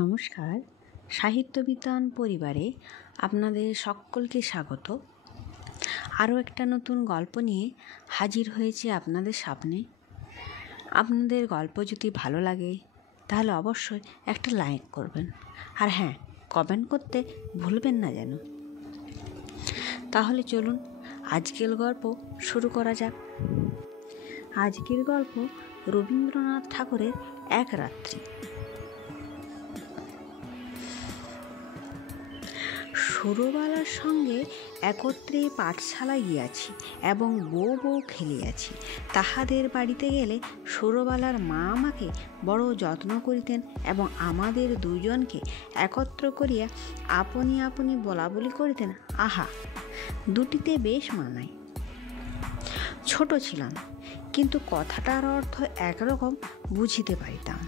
নমস্কার, সাহিত্যবিতান পরিবারে আপনাদের সকলকে স্বাগত। আরও একটা নতুন গল্প নিয়ে হাজির হয়েছে আপনাদের সামনে। আপনাদের গল্প যদি ভালো লাগে তাহলে অবশ্যই একটা লাইক করবেন, আর হ্যাঁ, কমেন্ট করতে ভুলবেন না যেন। তাহলে চলুন আজকের গল্প শুরু করা যাক। আজকের গল্প রবীন্দ্রনাথ ঠাকুরের এক রাত্রি। সুরবালার সঙ্গে একত্রে পাঠশালা গিয়াছি এবং বউ খেলিয়াছি। তাহাদের বাড়িতে গেলে সুরবালার মা আমাকে বড় যত্ন করিতেন এবং আমাদের দুজনকে একত্র করিয়া আপনি আপনি বলাবলি করিতেন। আহা, দুটিতে বেশ মানায়। ছোট ছিলাম, কিন্তু কথাটার অর্থ একরকম বুঝিতে পারিতাম।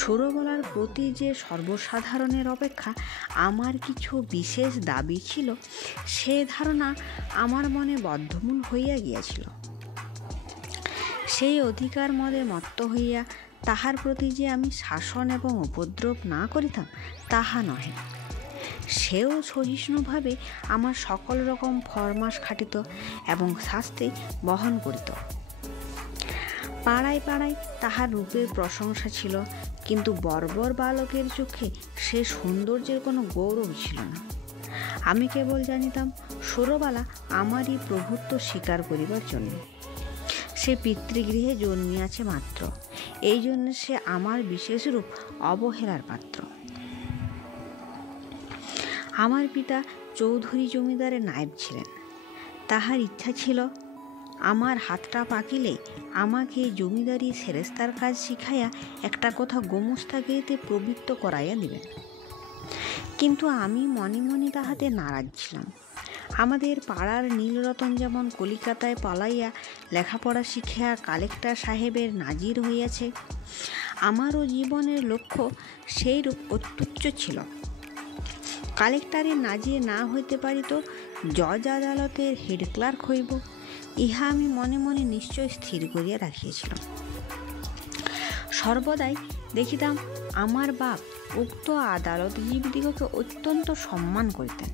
সুরবালার প্রতি যে সর্বসাধারণের অপেক্ষা আমার কিছু বিশেষ দাবি ছিল, সে ধারণা আমার মনে বদ্ধমূল হইয়া গিয়াছিল। সেই অধিকার মদে মত্ত হইয়া তাহার প্রতি যে আমি শাসন এবং উপদ্রব না করিতাম তাহা নহে। সেও সহিষ্ণুভাবে আমার সকল রকম ফরমাস খাটিত এবং শাস্তি বহন করিত। পাড়ায় পাড়ায় তাহার রূপের প্রশংসা ছিল, কিন্তু বর্বর বালকের চোখে সে সৌন্দর্যের কোনো গৌরব ছিল না। আমি কেবল জানিতাম সুরবালা আমারই প্রভুত্ব স্বীকার করিবার জন্য। সে পিতৃগৃহে জন্মিয়াছে মাত্র, এই জন্য সে আমার বিশেষ রূপ অবহেলার পাত্র। আমার পিতা চৌধুরী জমিদারের নায়েব ছিলেন। তাহার ইচ্ছা ছিল আমার হাতটা পাকিলে আমাকে জমিদারি সেরেস্তার কাজ শিখাইয়া একটা কথা গোমস্তাগিরিতে প্রবৃত্ত করাইয়া দিবেন। কিন্তু আমি মনে মনে তাহাতে নারাজ ছিলাম। আমাদের পাড়ার নীলরতন যেমন কলিকাতায় পালাইয়া লেখাপড়া শিখিয়া কালেক্টর সাহেবের নাজির হইয়াছে, আমারও জীবনের লক্ষ্য সেইরূপ অত্যুচ্চ ছিল। কালেক্টরের নাজির না হইতে পারি তো জজ আদালতের হেড ক্লার্ক হইব, ইহা আমি মনে মনে নিশ্চয় স্থির করিয়া রাখিয়াছিলাম। সর্বদাই দেখিতাম আমার বাপ উক্ত আদালতজীবীদিগকে অত্যন্ত সম্মান করিতেন।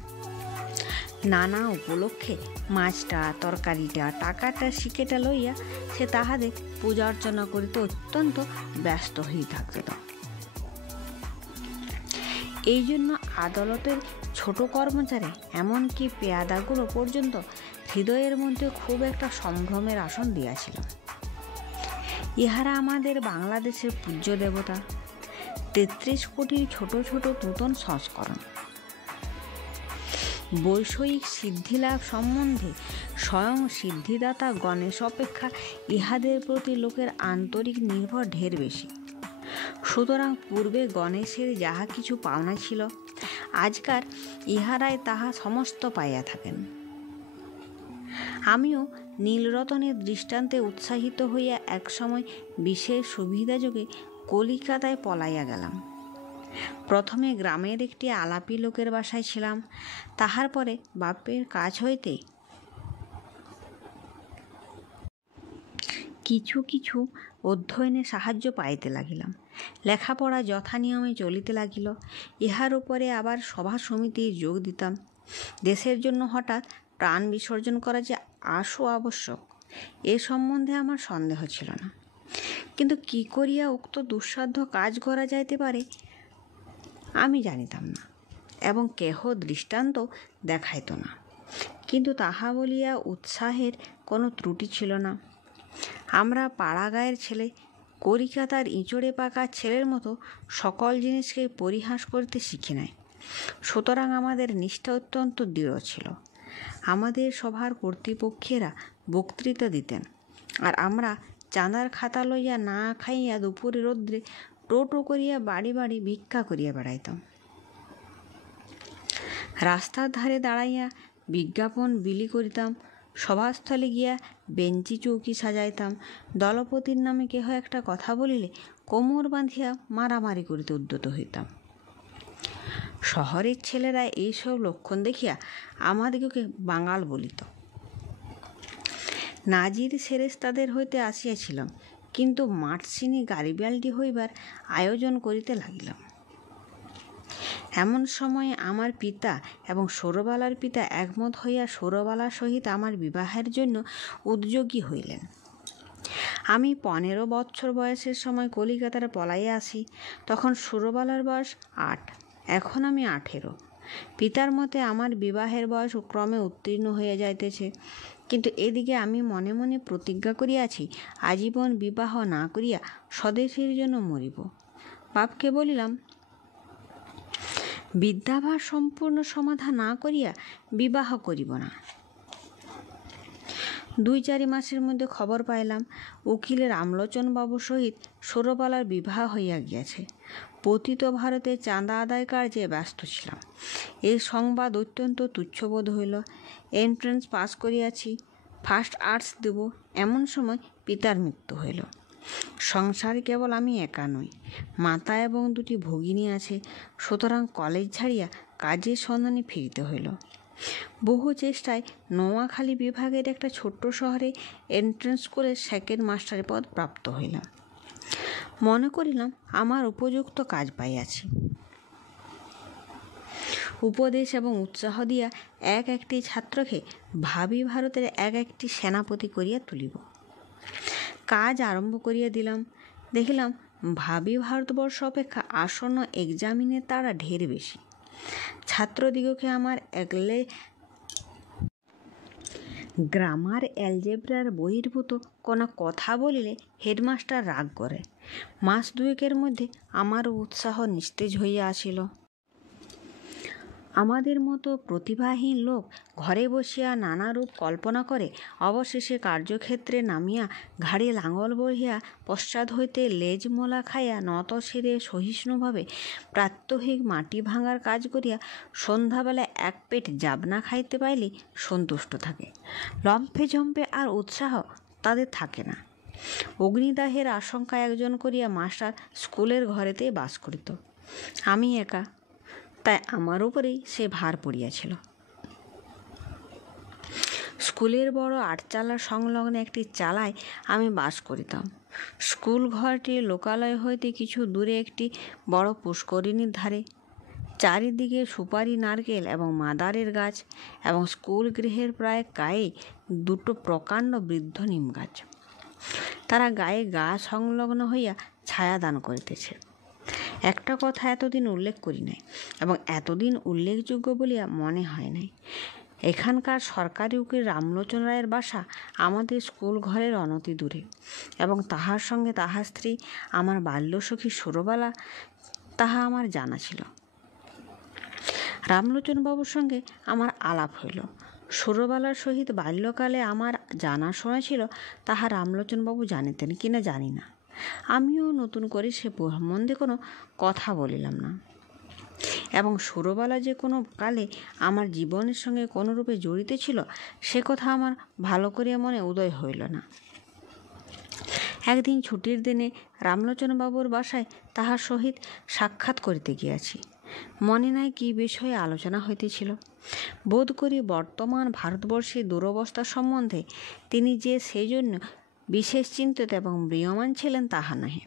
নানা উপলক্ষে মাছটা, তরকারিটা, টাকাটা, শিকেটা লইয়া সে তাহাদের পূজা অর্চনা করিতে অত্যন্ত ব্যস্ত হয়ে থাকিত। এই জন্য আদালতের ছোট কর্মচারী, এমনকি পেয়াদাগুলো পর্যন্ত হৃদয়ের মধ্যে খুব একটা সম্ভ্রমের আসন দিয়াছিল। ইহারা আমাদের বাংলাদেশের পূজ্য দেবতা, ৩৩ কোটির ছোট ছোট নূতন সংস্করণ। বৈষয়িক সিদ্ধিলাভ সম্বন্ধে স্বয়ং সিদ্ধিদাতা গণেশ অপেক্ষা ইহাদের প্রতি লোকের আন্তরিক নির্ভর ঢের বেশি। সুতরাং পূর্বে গণেশের যাহা কিছু পাওনা ছিল, আজকার ইহারাই তাহা সমস্ত পাইয়া থাকেন। আমিও নীলরতনের দৃষ্টান্তে উৎসাহিত হইয়া একসময় বিশেষ সুবিধাযোগে কলিকাতায় পলাইয়া গেলাম। প্রথমে গ্রামের একটি আলাপি লোকের বাসায় ছিলাম, তাহার পরে বাপের কাছ হইতে কিছু কিছু অধ্যয়নে সাহায্য পাইতে লাগিলাম। লেখাপড়া যথানিয়মে চলিতে লাগিল। ইহার উপরে আবার সভা সমিতির যোগ দিতাম। দেশের জন্য হঠাৎ প্রাণ বিসর্জন করা যে আশু আবশ্যক, এ সম্বন্ধে আমার সন্দেহ ছিল না। কিন্তু কি করিয়া উক্ত দুঃসাধ্য কাজ করা যাইতে পারে আমি জানিতাম না, এবং কেহ দৃষ্টান্ত দেখাইত না। কিন্তু তাহা বলিয়া উৎসাহের কোনো ত্রুটি ছিল না। আমরা পাড়াগাঁয়ের ছেলে, কলিকাতার ইঁচড়ে পাকা ছেলের মতো সকল জিনিসকে পরিহাস করতে শিখি নাই। সুতরাং আমাদের নিষ্ঠা অত্যন্ত দৃঢ় ছিল। আমাদের সভার কর্তৃপক্ষেরা বক্তৃতা দিতেন, আর আমরা চাঁদার খাতা লইয়া না খাইয়া দুপুরে রৌদ্রে টোটো করিয়া বাড়ি বাড়ি ভিক্ষা করিয়া বেড়াইতাম। রাস্তার ধারে দাঁড়াইয়া বিজ্ঞাপন বিলি করিতাম। সভাস্থলে গিয়া বেঞ্চি চৌকি সাজাইতাম। দলপতির নামে কেহ একটা কথা বলিলে কোমর বাঁধিয়া মারামারি করিতে উদ্যত হইতাম। শহরের ছেলেরা এইসব লক্ষণ দেখিয়া আমাদিগকে বাঙাল বলিত। নাজির সেরেস্তাদের হইতে আসিয়াছিলাম, কিন্তু মাটসিনি গাড়িবিয়ালটি হইবার আয়োজন করিতে লাগিলাম। এমন সময়ে আমার পিতা এবং সৌরবালার পিতা একমত হইয়া সৌরবালার সহিত আমার বিবাহের জন্য উদ্যোগী হইলেন। আমি 15 বৎসর বয়সের সময় কলিকাতার পলাইয়া আসি। তখন সৌরবালার বয়স 8, এখন আমি 18। পিতার মতে আমার বিবাহের বয়স ক্রমে উত্তীর্ণ হইয়া যাইতেছে, কিন্তু এদিকে আমি মনে মনে প্রতিজ্ঞা করিয়াছি আজীবন বিবাহ না করিয়া স্বদেশের জন্য মরিব। বাপকে বলিলাম, বিদ্যাভার সম্পূর্ণ সমাধান না করিয়া বিবাহ করিব না। 2-4 মাসের মধ্যে খবর পাইলাম উকিলের রামলোচন বাবুর সহিত সৌরবালার বিবাহ হইয়া গিয়াছে। পতিত ভারতে চাঁদা আদায় কার্যে ব্যস্ত ছিলাম। এই সংবাদ অত্যন্ত তুচ্ছবোধ হইল। এন্ট্রেন্স পাস করিয়াছি, ফার্স্ট আর্টস দেব, এমন সময় পিতার মৃত্যু হইল। সংসারে কেবল আমি একা নই, মাতা এবং 2টি ভগিনী আছে। সুতরাং কলেজ ছাড়িয়া কাজের সন্ধানে ফিরিতে হইল। বহু চেষ্টায় নোয়াখালী বিভাগের একটা ছোট্ট শহরে এন্ট্রেন্স করে সেকেন্ড মাস্টারের পদ প্রাপ্ত হইলাম। মনে করিলাম আমার উপযুক্ত কাজ পাইয়াছি। উপদেশ এবং উৎসাহ দিয়া একটি ছাত্রকে ভাবি ভারতের একটি সেনাপতি করিয়া তুলিব। কাজ আরম্ভ করিয়া দিলাম। দেখিলাম ভাবি ভারতবর্ষ অপেক্ষা আসন্ন এক্সামিনের তারা ঢের বেশি। ছাত্রদিগকে আমার গ্রামার অ্যালজেব্রার বহির্ভূত কোনো কথা বলিলে হেডমাস্টার রাগ করে। মাস 2 মধ্যে আমার উৎসাহ নিস্তেজ হইয়া আসিল। আমাদের মতো প্রতিভাহীন লোক ঘরে বসিয়া নানারূপ কল্পনা করে অবশেষে কার্যক্ষেত্রে নামিয়া ঘাড়ে লাঙল বহিয়া পশ্চাৎ হইতে লেজ মোলা খাইয়া নত শিরে সহিষ্ণুভাবে প্রাত্যহিক মাটি ভাঙার কাজ করিয়া সন্ধ্যাবেলা 1 পেট জাবনা খাইতে পাইলে সন্তুষ্ট থাকে। লম্ফে ঝম্পে আর উৎসাহ তাদের থাকে না। অগ্নিদাহের আশঙ্কা একজন করিয়া মাস্টার স্কুলের ঘরেতেই বাস করিত। আমি একা, তাই আমার উপরেই সে ভার পড়িয়াছিল। স্কুলের বড় 8 চালার সংলগ্ন একটি চালায় আমি বাস করিতাম। স্কুল ঘরটির লোকালয় হইতে কিছু দূরে একটি বড় পুষ্করিণীর ধারে। চারিদিকে সুপারি, নারকেল এবং মাদারের গাছ, এবং স্কুল গৃহের প্রায় গায়ে 2টো প্রকাণ্ড বৃদ্ধ নিম গাছ। তারা গায়ে গা সংলগ্ন হইয়া ছায়া দান করিতেছে। একটা কথা এতদিন উল্লেখ করি নাই, এবং এতদিন উল্লেখযোগ্য বলিয়া মনে হয় নাই। এখানকার সরকারি উকিল রামলোচন রায়ের বাসা আমাদের স্কুল ঘরের অনতি দূরে, এবং তাহার সঙ্গে তাহার স্ত্রী আমার বাল্যসখী সৌরবালা, তাহা আমার জানা ছিল। রামলোচন বাবুর সঙ্গে আমার আলাপ হইল। সৌরবালার সহিত বাল্যকালে আমার জানাশোনা ছিল, তাহা রামলোচনবাবু জানিতেন কিনা জানি না। আমিও নতুন করে সে সম্বন্ধে কোনো কথা বলিলাম না, এবং সৌরবালা যে কোনো কালে আমার জীবনের সঙ্গে কোনোরূপে জড়িত ছিল সে কথা আমার ভালো করিয়া মনে উদয় হইল না। একদিন ছুটির দিনে রামলোচনবাবুর বাসায় তাহার সহিত সাক্ষাৎ করিতে গিয়াছি। মনে নাই কি বিষয়ে আলোচনা হইতেছিল। বোধ করি বর্তমান ভারতবর্ষের দুরবস্থা সম্বন্ধে তিনি যে সেজন্য বিশেষ চিন্তিত এবং ম্রিয়মাণ ছিলেন তাহা নহে,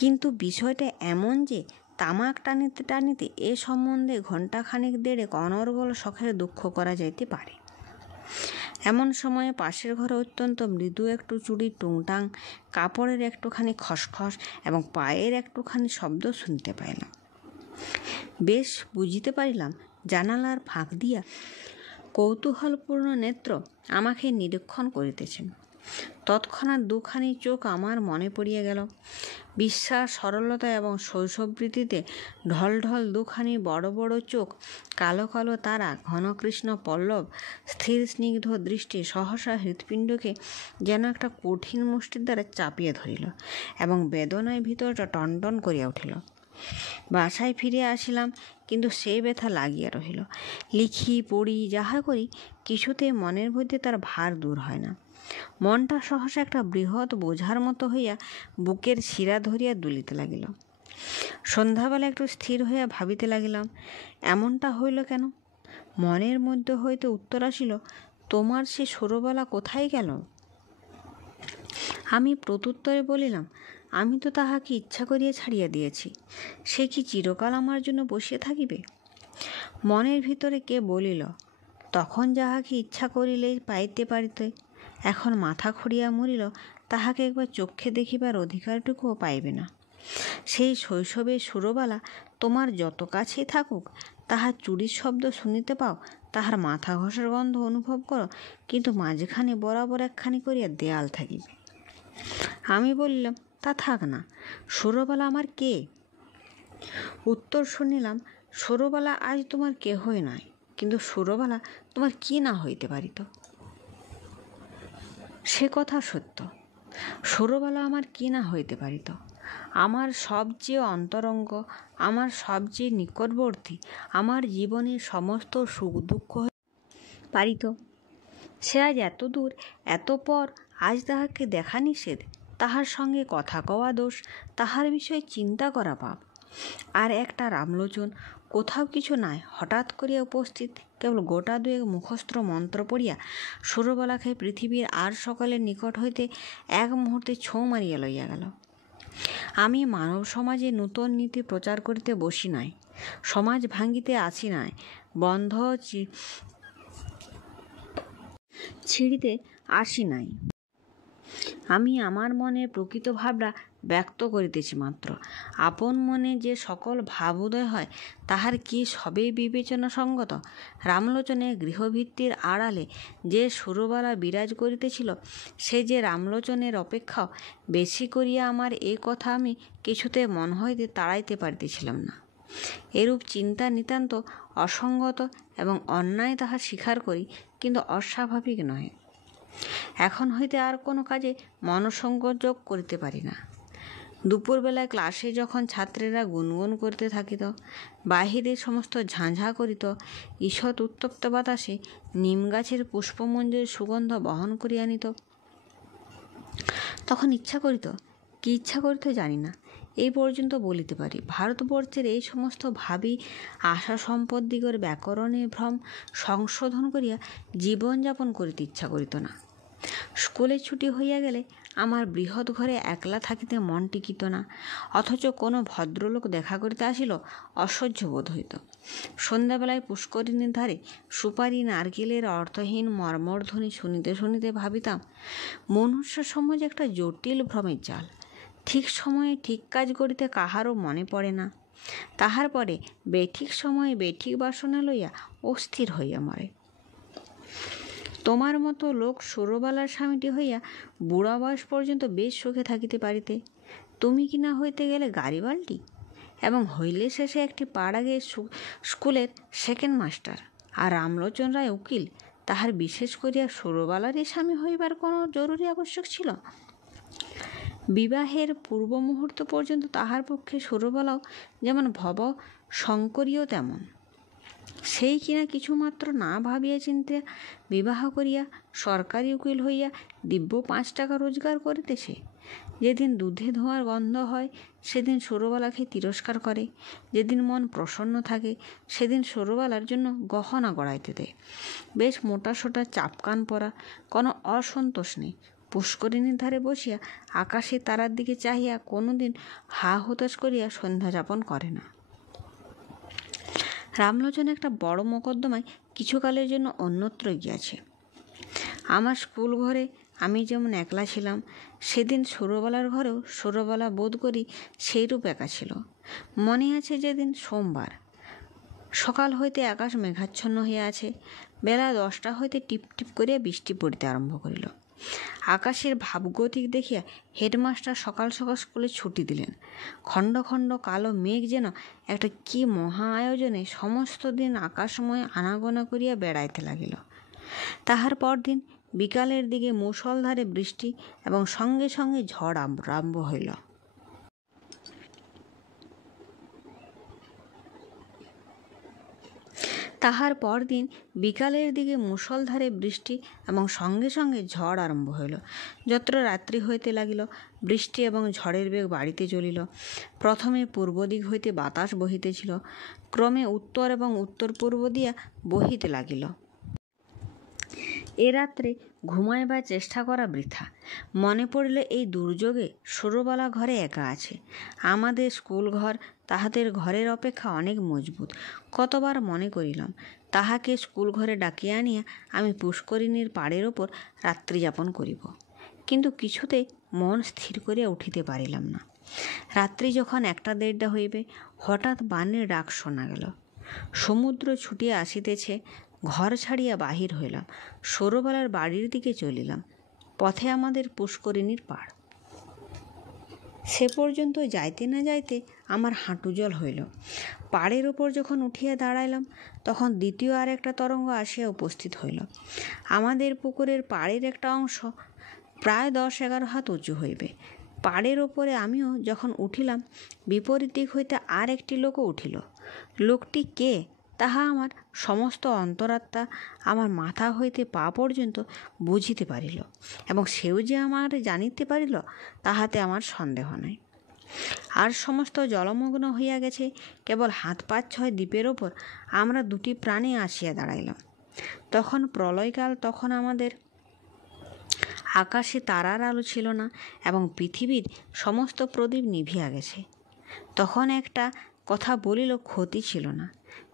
কিন্তু বিষয়টা এমন যে তামাক টানিতে টানিতে এ সম্বন্ধে ঘণ্টাখানেক দেড়ে অনর্গল শখের দুঃখ করা যাইতে পারে। এমন সময়ে পাশের ঘরে অত্যন্ত মৃদু একটু চুড়ির টুংটাং, কাপড়ের একটুখানি খসখস এবং পায়ের একটুখানি শব্দ শুনতে পাইলাম। বেশ বুঝিতে পারিলাম জানালার ফাঁক দিয়া কৌতূহলপূর্ণ নেত্র আমাকে নিরীক্ষণ করিতেছেন। তৎক্ষণাৎ 2খানি চোখ আমার মনে পড়িয়া গেল। বিশ্বাস, সরলতা এবং শৈশববৃত্তিতে ঢল ঢল 2খানি বড় বড় চোখ, কালো কালো তারা, ঘনকৃষ্ণ পল্লব, স্থির স্নিগ্ধ দৃষ্টি সহসা হৃৎপিণ্ডকে যেন একটা কঠিন মুষ্টির দ্বারা চাপিয়া ধরিল, এবং বেদনায় ভিতরটা টনটন করিয়া উঠিল। বাসায় ফিরে আসিলাম, কিন্তু সে ব্যথা লাগিয়া রহিল। লিখি, পড়ি, যাহা করি কিছুতে মনের মধ্যে তার ভার দূর হয় না। মনটা সহসা একটা বৃহৎ বোঝার মতো হইয়া বুকের শিরা ধরিয়া দুলিতে লাগিল। সন্ধ্যাবেলা একটু স্থির হইয়া ভাবিতে লাগিলাম, এমনটা হইল কেন? মনের মধ্যে হইতে উত্তর আসিল, তোমার সে সৌরবালা কোথায় গেল? আমি প্রত্যুত্তরে বলিলাম, আমি তো তাহাকে ইচ্ছা করিয়া ছাড়িয়া দিয়েছি, সে কি চিরকাল আমার জন্য বসিয়া থাকিবে? মনের ভিতরে কে বলিল, তখন যাহাকে ইচ্ছা করিলেই পাইতে পারিতে, এখন মাথা খড়িয়া মরিল, তাহাকে একবার চক্ষে দেখিবার অধিকারটুকুও পাইবে না। সেই শৈশবের সুরবালা তোমার যত কাছেই থাকুক, তাহার চুরির শব্দ শুনিতে পাও, তাহার মাথা ঘষার গন্ধ অনুভব করো, কিন্তু মাঝখানে বরাবর একখানি করিয়া দেয়াল থাকিবে। আমি বলিলাম, তা থাক না, সুরবালা আমার কে? উত্তর শুনিলাম, সুরবালা আজ তোমার কেহই নয়, কিন্তু সুরবালা তোমার কি না হইতে পারিত? সে কথা সত্য, সুরবালা আমার কি না হইতে পারিত। আমার সবচেয়ে অন্তরঙ্গ, আমার সবচেয়ে নিকটবর্তী, আমার জীবনের সমস্ত সুখ দুঃখ পারিত। সে আজ এত দূর, এত পর, আজ তাহাকে দেখা নিষেধ, তাহার সঙ্গে কথা কওয়া দোষ, তাহার বিষয়ে চিন্তা করা পাপ। আর একটা রামলোচন, কোথাও কিছু নাই, হঠাৎ করিয়া উপস্থিত, কেবল গোটা দুয়েক মুখস্থ মন্ত্র পড়িয়া সুরবালাকে পৃথিবীর আর সকলের নিকট হইতে এক মুহূর্তে ছোঁ মারিয়া লইয়া গেল। আমি মানব সমাজে নূতন নীতি প্রচার করিতে বসি নাই, সমাজ ভাঙ্গিতে আছি নাই, বন্ধ ছিঁড়িতে আসি নাই। আমি আমার মনের প্রকৃত ভাবটা ব্যক্ত করিতেছি মাত্র। আপন মনে যে সকল ভাব উদয় হয়, তাহার কি সবেই বিবেচনা সঙ্গত? রামলোচনের গৃহভিত্তির আড়ালে যে সুরবালা বিরাজ করিতেছিল, সে যে রামলোচনের অপেক্ষাও বেশি করিয়া আমার এ কথা আমি কিছুতে মন হইতে তাড়াইতে পারিতেছিলাম না। এরূপ চিন্তা নিতান্ত অসঙ্গত এবং অন্যায়, তাহা স্বীকার করি, কিন্তু অস্বাভাবিক নহে। এখন হইতে আর কোনো কাজে মনসংযোগ করিতে পারি না। দুপুরবেলায় ক্লাসে যখন ছাত্রেরা গুনগুন করিতে থাকিত, বাহিরে সমস্ত ঝাঁঝা করিত, ঈষৎ উত্তপ্ত বাতাসে নিম গাছের পুষ্পমঞ্জুর সুগন্ধ বহন করিয়া আনিত, তখন ইচ্ছা করিত, কি ইচ্ছা করিত জানি না, এই পর্যন্ত বলিতে পারি, ভারতবর্ষের এই সমস্ত ভাবী আশা সম্পদদিগর ব্যাকরণের ভ্রম সংশোধন করিয়া জীবনযাপন করিতে ইচ্ছা করিত না। স্কুলে ছুটি হইয়া গেলে আমার বৃহৎ ঘরে একলা থাকিতে মন টিকিত না, অথচ কোনো ভদ্রলোক দেখা করিতে আসিল অসহ্য বোধ হইত। সন্ধ্যাবেলায় পুষ্করিণীর ধারে সুপারি নারকেলের অর্থহীন মর্মরধ্বনি শুনিতে শুনিতে ভাবিতাম, মনুষ্য সমাজ একটা জটিল ভ্রমের জাল। ঠিক সময়ে ঠিক কাজ করিতে কাহারও মনে পড়ে না, তাহার পরে বেঠিক সময়ে বেঠিক বাসনা লইয়া অস্থির হইয়া মরে। তোমার মতো লোক সুরবালার স্বামীটি হইয়া বুড়া বয়স পর্যন্ত বেশ সুখে থাকিতে পারিতে, তুমি কিনা হইতে গেলে গাড়িবাল্টি, এবং হইলে শেষে একটি পাড়াগে স্কুলের সেকেন্ড মাস্টার, আর রামলোচন রায় উকিল। তাহার বিশেষ করিয়া সুরবালারই স্বামী হইবার কোনো জরুরি আবশ্যক ছিল? বিবাহের পূর্ব মুহূর্ত পর্যন্ত তাহার পক্ষে সুরবালাও যেমন ভব শঙ্করীও তেমন। সেই কিনা কিছুমাত্র না ভাবিয়া চিন্তা বিবাহ করিয়া সরকারি উকিল হইয়া দিব্য 5 টাকা রোজগার করিতেছে। যেদিন দুধে ধোঁয়ার গন্ধ হয়, সেদিন সুরবালাকে তিরস্কার করে, যেদিন মন প্রসন্ন থাকে, সেদিন সুরবালার জন্য গহনা গড়াইতে দেয়। বেশ মোটাসোটা চাপকান পরা, কোনো অসন্তোষ নেই। পুষ্করিণীর ধারে বসিয়া আকাশে তারার দিকে চাহিয়া কোনোদিন হা হুতাশ করিয়া সন্ধ্যা যাপন করে না। রামলোচন একটা বড় মোকদ্দমায় কিছুকালের জন্য অন্যত্র গিয়াছে। আমার স্কুল ঘরে আমি যেমন একলা ছিলাম, সেদিন সুরবালার ঘরেও সুরবালা বোধ করি সেইরূপ একা ছিল। মনে আছে, যেদিন সোমবার সকাল হইতে আকাশ মেঘাচ্ছন্ন হইয়া আছে, বেলা 10টা হইতে টিপ টিপ করিয়া বৃষ্টি পড়িতে আরম্ভ করিল। আকাশের ভাবগতিক দেখিয়া হেডমাস্টার সকাল সকাল স্কুলে ছুটি দিলেন। খণ্ড খণ্ড কালো মেঘ যেন একটা কি মহা আয়োজনে সমস্ত দিন আকাশময় আনাগোনা করিয়া বেড়াইতে লাগিল। তাহার পরদিন বিকালের দিকে মুষলধারে বৃষ্টি এবং সঙ্গে সঙ্গে ঝড় আরম্ভ হইল। তাহার পরদিন বিকালের দিকে মুষলধারে বৃষ্টি এবং সঙ্গে সঙ্গে ঝড় আরম্ভ হইল। যত্র রাত্রি হইতে লাগিল, বৃষ্টি এবং ঝড়ের বেগ বাড়িতে চলিল। প্রথমে পূর্ব দিক হইতে বাতাস বহিতেছিল, ক্রমে উত্তর এবং উত্তর পূর্ব দিয়া বহিতে লাগিল। এ রাত্রে ঘুমাইবার চেষ্টা করা বৃথা। মনে পড়ল এই দুর্যোগে সরোবালা ঘরে একা আছে। আমাদের স্কুল ঘর তাহাদের ঘরের অপেক্ষা অনেক মজবুত। কতবার মনে করিলাম তাহাকে স্কুল ঘরে ডাকিয়া আনিয়া আমি পুষ্করিণীর পাড়ের ওপর রাত্রিযাপন করিব, কিন্তু কিছুতেই মন স্থির করিয়া উঠিতে পারিলাম না। রাত্রি যখন 1-1:30 হইবে, হঠাৎ বানের ডাক শোনা গেল। সমুদ্র ছুটিয়া আসিতেছে। ঘর ছাড়িয়া বাহির হইলাম, সরোবালার বাড়ির দিকে চলিলাম। পথে আমাদের পুষ্করিণীর পাড়। সে পর্যন্ত যাইতে না যাইতে আমার হাঁটু জল হইল। পাড়ের ওপর যখন উঠিয়া দাঁড়াইলাম, তখন দ্বিতীয় আর একটা তরঙ্গ আসিয়া উপস্থিত হইল। আমাদের পুকুরের পাড়ের একটা অংশ প্রায় 10-11 হাত উঁচু হইবে। পাড়ের ওপরে আমিও যখন উঠিলাম, বিপরীত দিক হইতে আর একটি লোকও উঠিল। লোকটি কে তাহা আমার সমস্ত অন্তরাত্মা আমার মাথা হইতে পা পর্যন্ত বুঝিতে পারিল, এবং সেও যে আমার জানিতে পারিল তাহাতে আমার সন্দেহ নাই। আর সমস্ত জলমগ্ন হইয়া গেছে। কেবল 5-6 দ্বীপের ওপর আমরা 2টি প্রাণী আসিয়া দাঁড়াইলাম। তখন প্রলয়কাল, তখন আমাদের আকাশে তারার আলো ছিল না, এবং পৃথিবীর সমস্ত প্রদীপ নিভিয়া গেছে। তখন একটা কথা বলিল ক্ষতি ছিল না,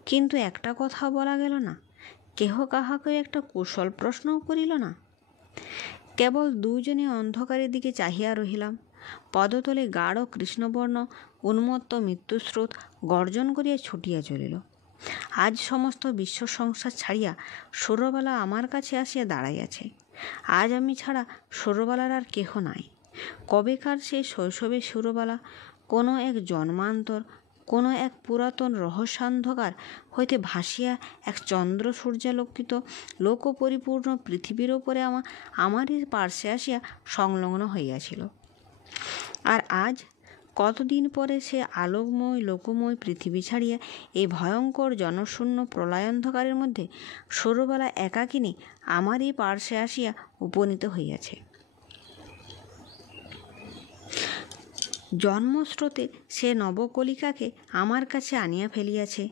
কিন্তু একটা কথা বলা গেল না। কেহ কাহাকে একটা কুশল প্রশ্নও করিল না। কেবল দুজনে অন্ধকারের দিকে চাহিয়া রহিলাম। পদতলে গাঢ় কৃষ্ণবর্ণ উন্মত্ত মৃত্যুস্রোত গর্জন করিয়া ছুটিয়া চলিল। আজ সমস্ত বিশ্ব সংসার ছাড়িয়া সরোবালা আমার কাছে আসিয়া দাঁড়াইয়াছে। আজ আমি ছাড়া সরোবালার আর কেহ নাই। কবেকার সেই শৈশবে সরোবালা কোনো এক জন্মান্তর, কোনো এক পুরাতন রহস্যান্ধকার হইতে ভাসিয়া এক চন্দ্র সূর্যালোকিত লোক পরিপূর্ণ পৃথিবীর ওপরে আমারই পার্শ্বে আসিয়া সংলগ্ন হইয়াছিল। আর আজ কতদিন পরে সে আলোকময় লোকময় পৃথিবী ছাড়িয়া এই ভয়ঙ্কর জনশূন্য প্রলয়ান্ধকারের মধ্যে সরোবালা একাকিনী আমারই পার্শ্বে আসিয়া উপনীত হইয়াছে। জন্মস্রোতে সে নবকলিকাকে আমার কাছে আনিয়া ফেলিয়াছে।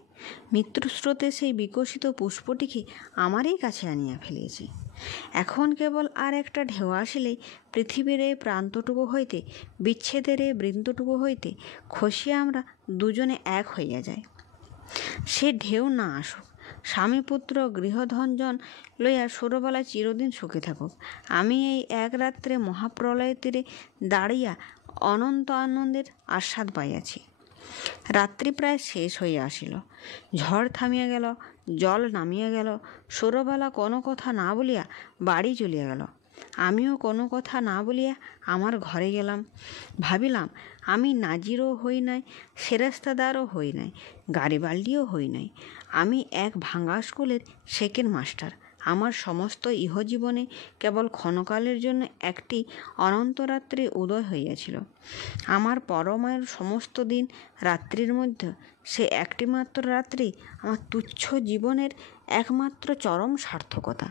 মৃত্যুস্রোতে সেই বিকশিত পুষ্পটিকে আমারই কাছে আনিয়া ফেলিয়াছে। এখন কেবল আর একটা ঢেউ আসিলেই পৃথিবীর এই প্রান্তটুকু হইতে, বিচ্ছেদের এই বৃন্তটুকু হইতে খসিয়া আমরা দুজনে এক হইয়া যাই। সে ঢেউ না আসুক, স্বামীপুত্র গৃহধনজন লইয়া সরোবালা চিরদিন সুখে থাকুক। আমি এই এক রাত্রে মহাপ্রলয়ের তীরে দাঁড়িয়া অনন্ত আনন্দের আস্বাদ পাইয়াছি। রাত্রি প্রায় শেষ হইয়া আসিল। ঝড় থামিয়া গেল, জল নামিয়া গেল। সরোবালা কোনো কথা না বলিয়া বাড়ি চলিয়া গেল। আমিও কোনো কথা না বলিয়া আমার ঘরে গেলাম। ভাবিলাম, আমি নাজিরও হই নাই, সেরেস্তাদারও হই নাই, গারিবাল্ডিও হই নাই। আমি এক ভাঙা স্কুলের সেকেন্ড মাস্টার। আমার সমস্ত ইহজীবনে কেবল ক্ষণকালের জন্য একটি অনন্তরাত্রি উদয় হইয়াছিল। আমার পরমায়ের সমস্ত দিন রাত্রির মধ্যে সে একটি মাত্র রাত্রি আমার তুচ্ছ জীবনের একমাত্র চরম সার্থকতা।